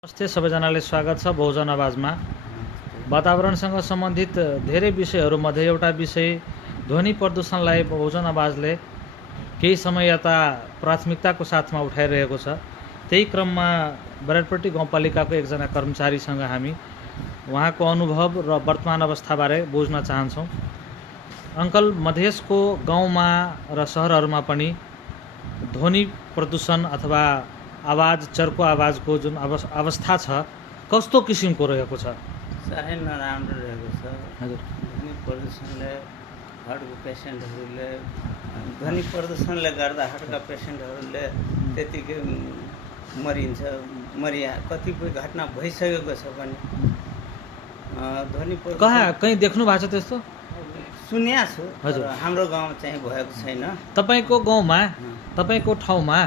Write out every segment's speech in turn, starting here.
नमस्ते सबैजनाले स्वागत छ बहुजन आवाजमा। वातावरणसँग सम्बन्धित धेरै विषयहरूमध्ये एउटा विषय ध्वनि प्रदूषणलाई बहुजन आवाजले केही समय यता प्राथमिकताको साथमा उठाइरहेको छ। त्यही क्रममा बराइलपट्टी गाउँपालिकाको एकजना कर्मचारीसँग हामी उहाँको अनुभव र वर्तमान अवस्थाबारे बुझ्न चाहन्छौँ। अङ्कल, मधेसको गाउँमा र सहरहरूमा पनि ध्वनि प्रदूषण अथवा आवाज, चर्को आवाजको जुन अवस्था छ कस्तो किसिमको रहेको छ? साह्रै नराम्रो रहेको छ। हजुर, ध्वनि प्रदूषणले हार्टको पेसेन्टहरूले ध्वनि प्रदूषणले गर्दा हार्टका पेसेन्टहरूले त्यतिकै मरिया कतिपय घटना भइसकेको छ पनि। ध्वनि कहीँ देख्नु भएको छ त्यस्तो? सुन्या छु, हजुर। हाम्रो गाउँमा चाहिँ भएको छैन। तपाईँको गाउँमा, तपाईँको ठाउँमा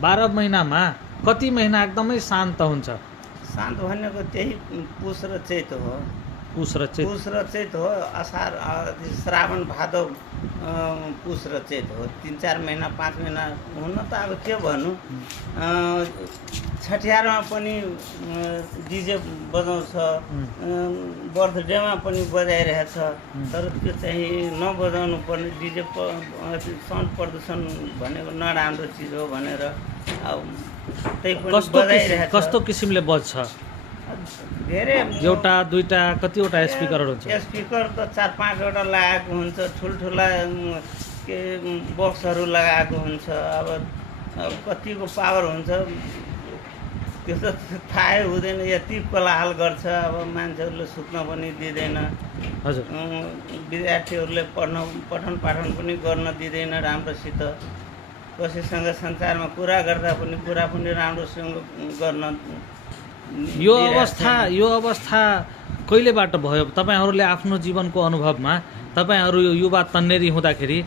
12 महिनामा कति महिना एकदमै शान्त हुन्छ? शान्त भनेको त्यही पुस र चैत हो। पुस र चैत। पुस र चैत हो। असार, श्रावण, भादौ, पुस र चैत हो। 3-4 महिना 5 महिना हुन त अब के भन्नु। छठियारमा पनि डिजे बजाउँछ, बर्थडेमा पनि बजाइरहेछ। तर त्यो चाहिँ नबजाउनु पर्ने। डिजे साउन्ड प्रदूषण भनेको नराम्रो चिज हो भनेर अब त्यही पनि बजाइरहेछ। कस्तो किसिमले बज्छ? धेरै, एउटा दुईटा कतिवटा स्पिकरहरू हुन्छ? स्पिकर त 4-5 वटा लगाएको हुन्छ। ठुल्ठुला के बक्सहरू लगाएको हुन्छ। अब कतिको पावर हुन्छ त्यो त थाहै हुँदैन। यति कोलाहल गर्छ, अब मान्छेहरूले सुत्न पनि दिँदैन। हजुर। विद्यार्थीहरूले पठन पाठन पनि गर्न दिँदैन राम्रोसित। कसैसँग संसारमा कुरा गर्दा पनि राम्रोसँग गर्न। यो अवस्था कहिलेबाट भयो? तपाईँहरूले आफ्नो जीवनको अनुभवमा तपाईँहरू युवा तन्नेरी हुँदाखेरि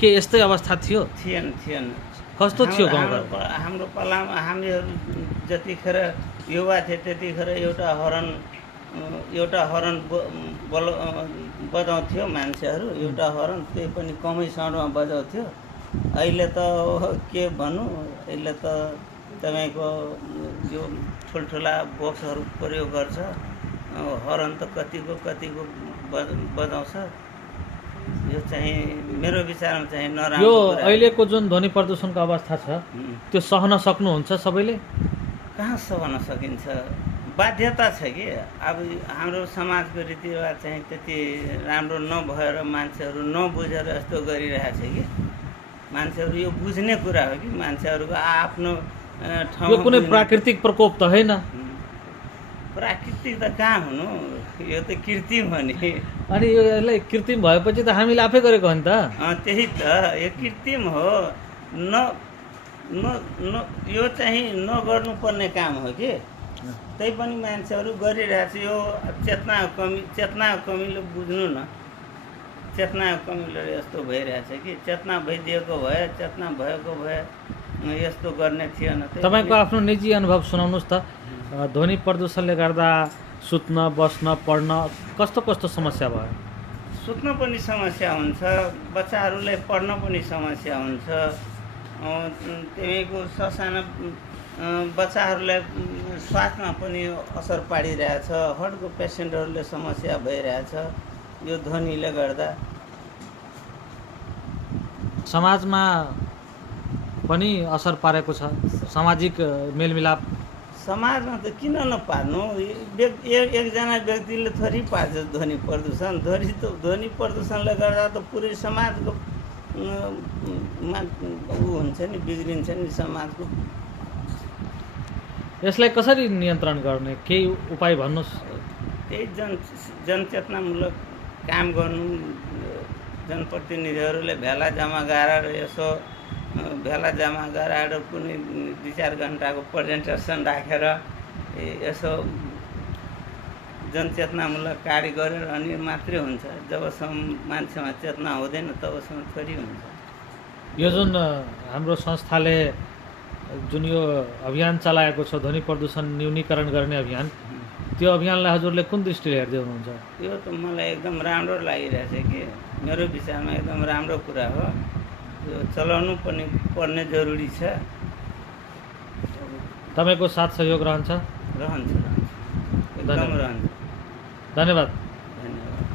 के यस्तै अवस्था थियो? थिएन। कस्तो थियो गाउँमा? हाम्रो पालामा हामीहरू जतिखेर युवा थिए त्यतिखेर एउटा हरन बजाउँथ्यो मान्छेहरू। एउटा हरन, त्यही पनि कमै साउन्डमा बजाउँथ्यो। अहिले त के भनौँ, अहिले त तपाईँको यो ठुल्ठुला बक्सहरू प्रयोग गर्छ। हरन त कतिको बजाउँछ। यो चाहिँ मेरो विचारमा चाहिँ नराम्रो। यो अहिलेको जुन ध्वनि प्रदूषणको अवस्था छ त्यो सहन सक्नुहुन्छ सबैले? कहाँ सहन सकिन्छ? बाध्यता छ कि। अब हाम्रो समाजको रीतिरिवाज चाहिँ त्यति राम्रो नभएर मान्छेहरू नबुझेर यस्तो गरिरहेछ कि। मान्छेहरू यो बुझ्ने कुरा हो कि मान्छेहरूको आफ्नो ठाउँ। यो कुनै प्राकृतिक प्रकोप त होइन? प्राकृतिक त कहाँ हुनु, यो त कृत्रिम हो नि। अनि यसलाई कृत्रिम भएपछि त हामीले आफै गरेको हो नि त। त्यही त, यो कृत्रिम हो। यो चाहिँ नगर्नुपर्ने काम हो कि। त्यही पनि मान्छेहरू गरिरहेछ। यो चेतनाको कमीले बुझ्नु न। चेतनाको कमीले यस्तो भइरहेछ कि। चेतना भइदिएको भए, चेतना भएको भए यस्तो गर्ने थिएन। तपाईँको आफ्नो निजी अनुभव सुनाउनुहोस् त। ध्वनि प्रदूषणले गर्दा सुत्न, बस्न, पढ्न कस्तो समस्या भयो? सुत्न पनि समस्या हुन्छ, बच्चाहरूलाई पढ्न पनि समस्या हुन्छ। त्यहीको ससाना बच्चाहरूलाई स्वास्थ्यमा पनि असर पारिरहेछ। हार्टको पेसेन्टहरूले समस्या भइरहेछ यो ध्वनिले गर्दा। समाजमा पनि असर पारेको छ? सामाजिक मेलमिलाप? समाजमा त किन नपार्नु? एकजना व्यक्तिले थोरै पार्छ ध्वनि प्रदूषण। ध्वनि प्रदूषणले गर्दा त पुरै समाजको हुन्छ नि, बिग्रिन्छ नि समाजको। यसलाई कसरी नियन्त्रण गर्ने? केही उपाय भन्नुहोस्। त्यही जनचेतनामूलक काम गर्नु। जनप्रतिनिधिहरूले भेला जम्मा गराएर कुनै 2-4 घन्टाको प्रेजेन्टेसन राखेर यसो जनचेतनामूलक कार्य गरेर अनि मात्रै हुन्छ। जबसम्म मान्छेमा चेतना हुँदैन तबसम्म थोरै हुन्छ। यो जुन हाम्रो संस्थाले जुन यो अभियान चलाएको छ, ध्वनि प्रदूषण न्यूनीकरण गर्ने अभियान, त्यो अभियानलाई हजुरले कुन दृष्टिले हेर्दै हुनुहुन्छ? यो त मलाई एकदम राम्रो लागिरहेछ कि। मेरो विचारमा एकदम राम्रो कुरा हो। यो चलाउनु पनि पर्ने जरुरी छ। तपाईँको साथ सहयोग रहन्छ। रहन्छ एकदम धन्यवाद। रहन्छ। धन्यवाद। धन्यवाद।